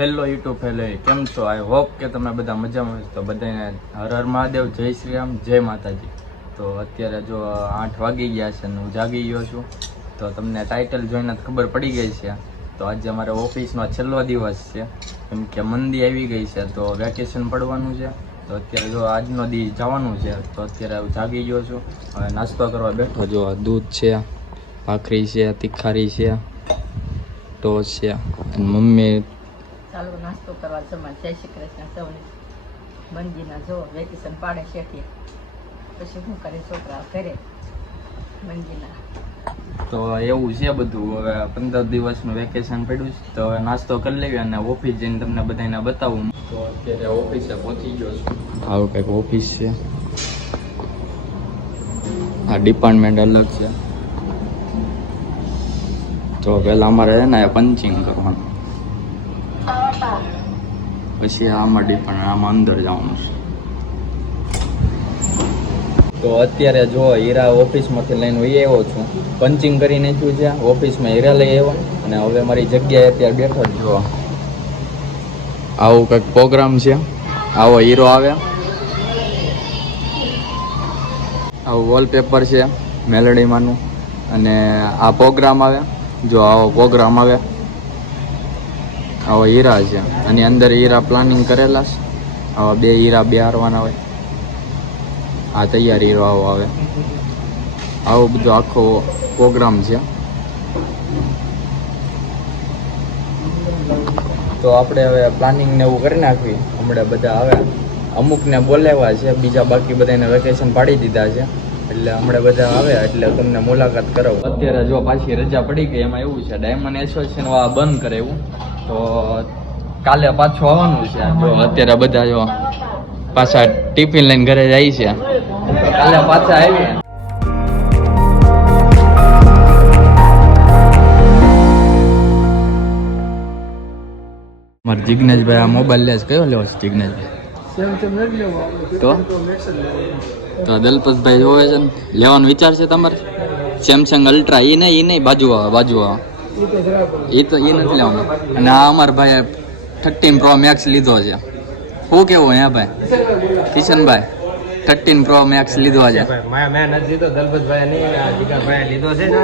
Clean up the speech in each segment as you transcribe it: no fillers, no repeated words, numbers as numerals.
Hello YouTube ફેલે કેમ છો? I hope કે તમે બધા મજામાં છો. તો બધાને હર હર મહાદેવ, જય શ્રી રામ, જય માતાજી. તો અત્યારે જો 8 વાગી ગયા છે અને હું જાગી ગયો છું. તો તમને ટાઇટલ જોઈને ખબર પડી ગઈ છે. તો આજે અમારે ઓફિસનો છેલ્લો દિવસ છે, કેમ કે મંદી આવી ગઈ છે તો વેકેશન પડવાનું છે. તો અત્યારે જો આજનો દી જવાનું છે. તો અત્યારે હું જાગી ગયો છું, હવે નાસ્તો કરવા બેઠો. જો દૂધ છે, ભાખરી છે, તીખારી છે, ટોસ છે અને મમ્મી ચાલો નાસ્તો કરવા જમા. જય શ્રી કૃષ્ણ સૌને. મંદિરના જો વેકેશન પાડે શેઠીએ પછી શું કરે છોકરા ઘરે મંદિરના. તો એવું છે બધું. હવે 15 દિવસનું વેકેશન પડ્યું છે તો હવે નાસ્તો કરી લેવી અને ઓફિસ જઈને તમને બધાને બતાવું. તો અત્યારે ઓફિસે પહોંચી ગયો છું. આવું કંઈક ઓફિસ છે. આ ડિપાર્ટમેન્ટ અલગ છે. તો પહેલાં અમારે છે ને પંચિંગ કરવાનું, પછી આમાં ડિપાર્ટમેન્ટ, આમાં અંદર જવાનું છે. તો અત્યારે જો હીરા ઓફિસમાંથી લઈને વહી આવ્યો છું. પંચિંગ કરી નાખ્યું છે, ઓફિસમાં હીરા લઈ આવ્યો અને હવે મારી જગ્યાએ અત્યારે બેઠો જ જો. આવું કંઈક પ્રોગ્રામ છે. આવો હીરો આવે, આવું વોલપેપર છે મેલડીમાંનું, અને આ પ્રોગ્રામ આવે. જો આવો પ્રોગ્રામ આવે, આવા હીરા છે અને અંદર હીરા પ્લાનિંગ કરેલા છે. આવા 2 હીરા બેહારવાના હોય. આ તૈયાર હીરો આવો આવે. આવો બધો આખો પ્રોગ્રામ છે. તો આપણે હવે પ્લાનિંગ ને એવું કરી નાખવી. હમણાં બધા આવે, અમુકને બોલાવ્યા છે, બીજા બાકી બધાને વેકેશન પાડી દીધા છે. એટલે હમણાં બધા આવે એટલે તમને મુલાકાત કરાવું. અત્યારે જો પાછી રજા પડી ગઈ. એમાં એવું છે ડાયમંડ એસોસિએશન વાળા બંધ કરે એવું, તો કાલે પાછું આવવાનું છે. જો અત્યારે બધા જો પાછા ટિફિન લઈને ઘરે જાય છે. કાલે પાછા આવીએ. મારે જિગ્નેશભાઈ આ મોબાઈલ લે છે. કયો લેવો છે જિગ્નેશભાઈ? તો દલપતભાઈ જોવે છે ને, લેવાનો વિચાર છે તમારે? Samsung ultra. એ નહીં બાજુ આવે એ તો એ નથી લેવાનું. અને આ અમારા ભાઈ 13 Pro Max લીધો છે. શું કેવું હે ભાઈ કિશનભાઈ? 13 Pro Max લીધો છે. મેં નથી લીધો, દલપતભાઈ નહીં, જીગાભાઈ લીધો છે ને.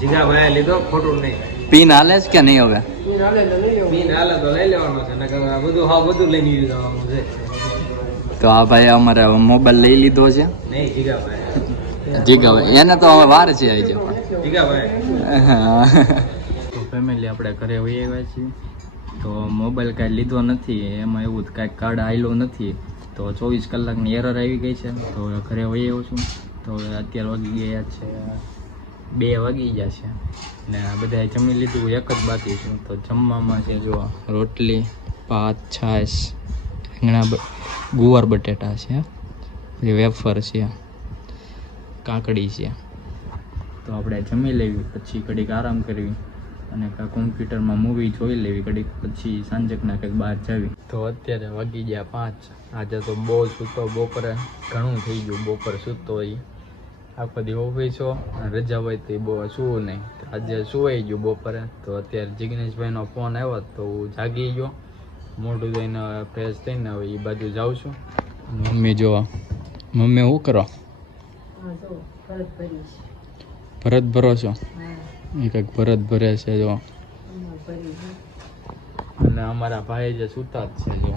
જીગાભાઈ લીધો, ખોટું નહીં. પીન હાલે છે કે નહીં? હવે પીન હાલે તો લઈ લેવાનો છે, નકર બધું લઈને જવાનું છે. તો આ ભાઈ અમારે મોબાઈલ લઈ લીધો છે. નહીં જીગાભાઈ એને તો હવે વાર છે હજી પણ. જીગાભાઈ તો ફેમિલી આપણે ઘરે વહી આવ્યા છીએ. તો મોબાઈલ કાંઈ લીધો નથી, એમાં એવું કાંઈક કાર્ડ આવેલો નથી. તો 24 કલાકની એરર આવી ગઈ છે. તો હવે ઘરે વહી આવ્યો છું. તો હવે અત્યારે વાગી ગયા છે 2 વાગી ગયા છે ને બધાએ જમી લીધું, એક જ બાકી છે. તો જમવામાં છે જો રોટલી, ભાત, છાશ, રીંગણા, ગુવાર બટેટા છે, પછી વેફર છે, કાકડી છે. તો આપણે જમી લેવી, પછી ઘડીક આરામ કરવી અને કોમ્પ્યુટરમાં મૂવી જોઈ લેવી ઘડીક, પછી સાંજકના કંઈક બહાર જાવી. તો અત્યારે વાગી ગયા 5. આજે તો બહુ સૂતો, બપોરે ઘણું થઈ ગયું. બપોરે સૂતો હોય, આખો દી ઓફિસ હો, રજા હોય તો બહુ સૂવું નહીં. આજે સુવાઈ ગયું બપોરે. તો અત્યારે જિગ્નેશભાઈનો ફોન આવ્યો તો હું જાગી ગયો. મોઢું દઈને ફ્રેશ થઈને હવે એ બાજુ જાઉં છું. મમ્મી જો, મમ્મી શું કરો? ભરત ભરો છો? એ કંઈક ભરત ભરે છે જો. અને અમારા ભાઈ જે સૂતા જ છે જો.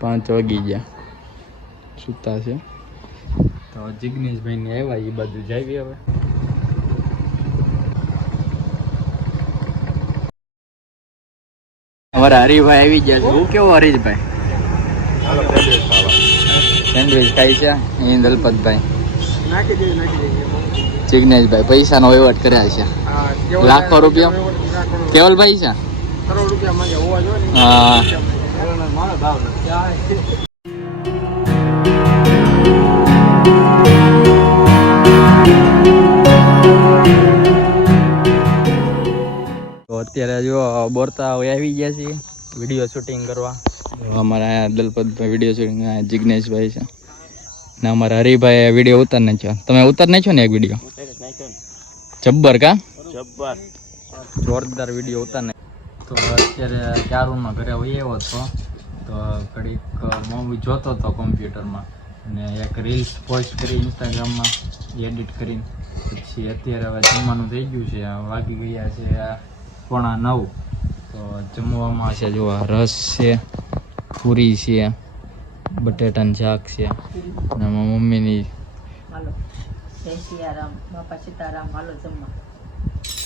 પાંચ વાગી ગયા, સૂતા છે. તો જિગ્નેશભાઈને આવ્યા એ બાજુ જાવી. હવે અમારા હરીભાઈ આવી ગયા છે. હું કેવો હરીશભાઈ? સેન્ડવીચ ખાઈ છે એ દલપતભાઈ. જિગ્નેશભાઈ પૈસાનો વહીવટ કર્યા છે, લાખો રૂપિયા. કેવલભાઈ છે હા. તો અત્યારે જો બોરતા આવી ગયા છીએ વિડીયો શૂટિંગ કરવા. અમારા અહીંયા દલપતભાઈ વિડીયો શૂટિંગ, જિગ્નેશભાઈ છે ને અમારા હરિભાઈ વિડીયો ઉતાર નાખ્યો. તમે ઉતાર નાખ્યો ને એક વિડીયો? જબ્બર કા જબ્બર જોરદાર વિડીયો ઉતારને. તો અત્યારે 4 રૂમમાં ઘરે વહી આવ્યો હતો, તો ઘડીક મૂવી જોતો હતો કોમ્પ્યુટરમાં અને એક રીલ્સ પોસ્ટ કરી ઇન્સ્ટાગ્રામમાં એડિટ કરીને. પછી અત્યારે હવે જમવાનું થઈ ગયું છે, વાગી ગયા છે 8:45. તો જમવામાં છે જો રસ છે, પૂરી છે, બટેટાનું શાક છે અને મારા મમ્મીની હાલો જય સિયારામ, બાપા સીતારામ, હાલો જમવા.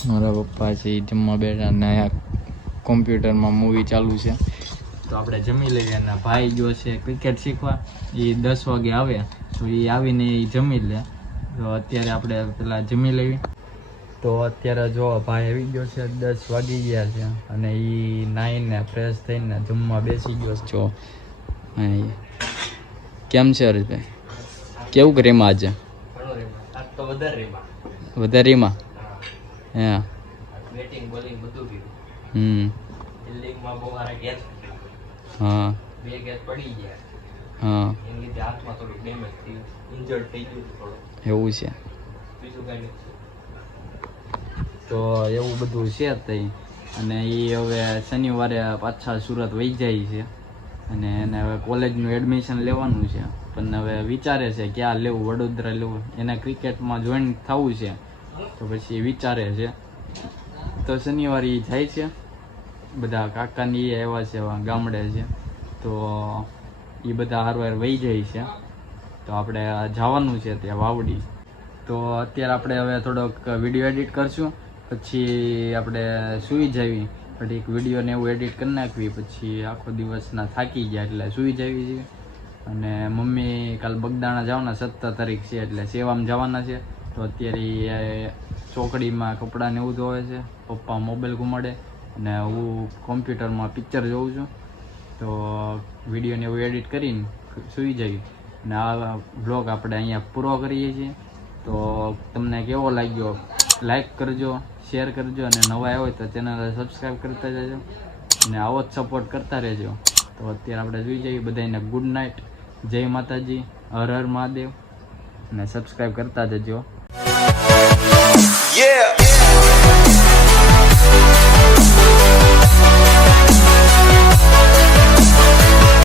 મારા પપ્પા છે એ જમવા બેઠા ને આ કોમ્પ્યુટરમાં મૂવી ચાલુ છે. તો આપણે જમી લઈએ. અને ભાઈ ગયો છે ક્રિકેટ શીખવા, એ 10 વાગે આવે તો એ આવીને એ જમી લે. તો અત્યારે આપણે પેલા જમી લેવી. તો અત્યારે જો ભાઈ આવી ગયો છે, 10 વાગી ગયા છે અને એ નાહીને ફ્રેશ થઈને જમવા બેસી ગયો છે. જો કેમ છે હરેશભાઈ, કેવું કે રેમાં આજે તો વધારે વધારેમાં હે બેટિંગ બોલિંગ બધું કર્યું. ફિલ્ડિંગમાં બહુ સારા કેચ, હા 2 કેચ પડી ગયા, હા એની લીધે હાથમાં થોડું ડેમેજ થયું, ઇન્જર્ડ થઈ ગયું થોડું, એવું છે. બીજું કાંઈ નથી. તો એવું બધું છે તઈ. અને એ હવે શનિવારે પાછા સુરત વહી જાય છે અને એને હવે કોલેજનું એડમિશન લેવાનું છે, પણ હવે વિચારે છે ક્યાં લેવું, વડોદરા લેવું. એને ક્રિકેટમાં જોઈન થવું છે તો પછી વિચારે છે. તો શનિવારે એ જાય છે, બધા કાકાની એ આવ્યા છે ગામડે છે, તો એ બધા હારવાર વહી જાય છે. તો આપણે જવાનું છે ત્યાં વાવડી. તો અત્યારે આપણે હવે થોડોક વિડીયો એડિટ કરશું, પછી આપણે સૂઈ જવી. ઘડીક વિડીયોને એવું એડિટ કરી નાખવી, પછી આખો દિવસના થાકી ગયા એટલે સૂઈ જવી છે. અને મમ્મી કાલ બગદાણા જવાના, 17 તારીખ છે એટલે સેવામાં જવાના છે. તો અત્યારે એ ચોકડીમાં કપડાને એવું ધોવે છે, પપ્પા મોબાઈલ ઘુમાડે અને હું કોમ્પ્યુટરમાં પિક્ચર જોઉં છું. તો વિડીયોને એવું એડિટ કરીને સૂઈ જવી. અને આ બ્લોગ આપણે અહીંયા પૂરો કરીએ છીએ. તો તમને કેવો લાગ્યો લાઈક કરજો, શેર કરજો અને નવા આવ્યો હોય તો ચેનલને સબસ્ક્રાઈબ કરતા જજો અને આવો જ સપોર્ટ કરતા રહેજો. તો અત્યારે આપણે જોઈ જઈએ. બધાને ગુડ નાઇટ, જય માતાજી, હર હર મહાદેવ અને સબસ્ક્રાઈબ કરતા જજો. Yeah.